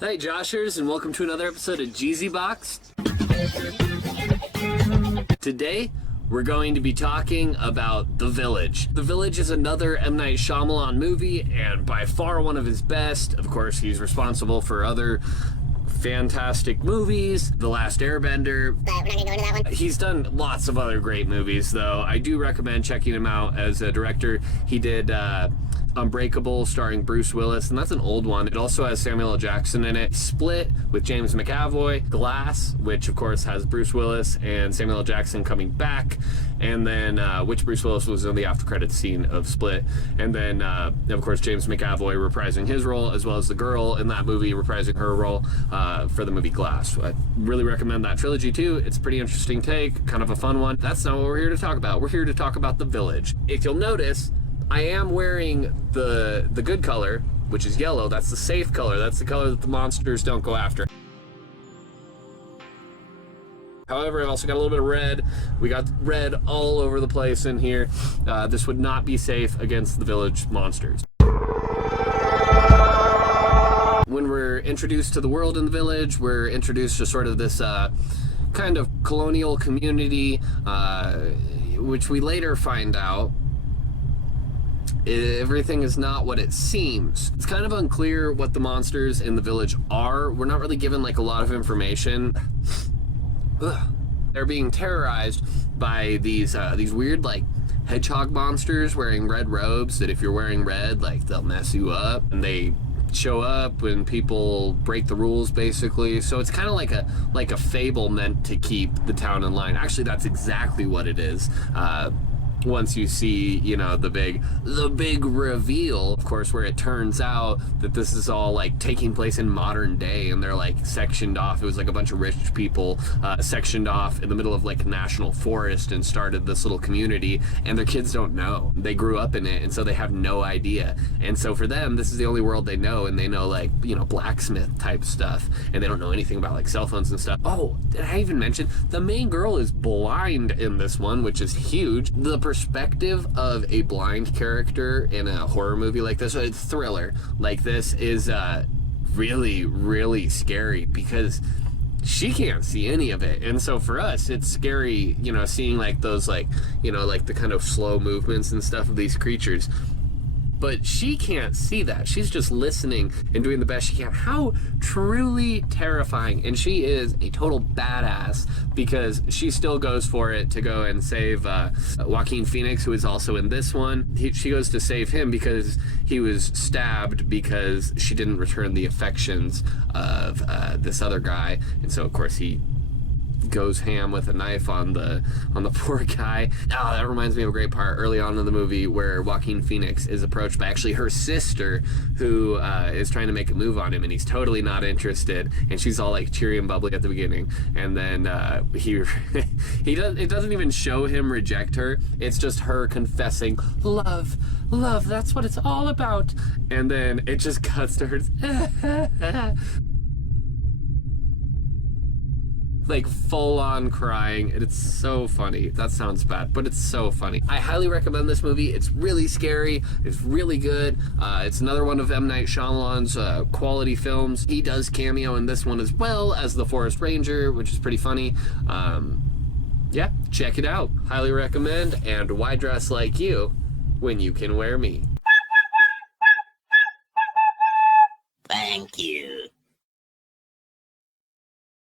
Hey Joshers, and welcome to another episode of JEEZEEbox. Today, we're going to be talking about The Village. The Village is another M. Night Shyamalan movie, and by far one of his best. Of course, he's responsible for other fantastic movies, The Last Airbender. But we're not gonna go into that one. He's done lots of other great movies, though. I do recommend checking him out as a director. He did Unbreakable, starring Bruce Willis, and that's an old one. It also has Samuel L. Jackson in it. Split with James McAvoy. Glass, which of course has Bruce Willis and Samuel L. Jackson coming back, and then which Bruce Willis was in the after credits scene of Split, and then of course James McAvoy reprising his role, as well as the girl in that movie reprising her role for the movie Glass. I really recommend that trilogy too. It's a pretty interesting take, kind of a fun one. That's not what we're here to talk about. We're here to talk about The Village. If you'll notice, I am wearing the good color, which is yellow. That's the safe color. That's the color that the monsters don't go after. However, I've also got a little bit of red. We got red all over the place in here. This would not be safe against the Village monsters. When we're introduced to the world in the Village, we're introduced to sort of this kind of colonial community, which we later find out everything is not what it seems. It's kind of unclear what the monsters in the village are. We're not really given like a lot of information. They're being terrorized by these weird like hedgehog monsters wearing red robes that if you're wearing red, like they'll mess you up, and they show up when people break the rules, basically. So it's kind of like a fable meant to keep the town in line. Actually, that's exactly what it is. Once you see, you know, the big reveal, of course, where it turns out that this is all like taking place in modern day, and they're like sectioned off. It was like a bunch of rich people sectioned off in the middle of like a national forest and started this little community, and their kids don't know. They grew up in it, and so they have no idea. And so for them, this is the only world they know, and they know like, you know, blacksmith type stuff, and they don't know anything about like cell phones and stuff. Oh, did I even mention the main girl is blind in this one, which is huge. The perspective of a blind character in a horror movie like this, a thriller like this, is really, really scary because she can't see any of it. And so for us, it's scary, you know, seeing like those, like, you know, like the kind of slow movements and stuff of these creatures. But she can't see that. She's just listening and doing the best she can. How truly terrifying. And she is a total badass because she still goes for it to go and save Joaquin Phoenix, who is also in this one. She goes to save him because he was stabbed because she didn't return the affections of this other guy. And so, of course, he goes ham with a knife on the poor guy. Oh, that reminds me of a great part early on in the movie where Joaquin Phoenix is approached by actually her sister, who is trying to make a move on him, and he's totally not interested, and she's all like cheery and bubbly at the beginning, and then it doesn't even show him reject her. It's just her confessing love, that's what it's all about, and then it just cuts to her like full-on crying, and it's so funny. That sounds bad, but it's so funny. I highly recommend this movie. It's really scary. It's really good. It's another one of M. Night Shyamalan's quality films. He does cameo in this one as well as the Forest Ranger, which is pretty funny. Yeah, check it out. Highly recommend, and why dress like you when you can wear me?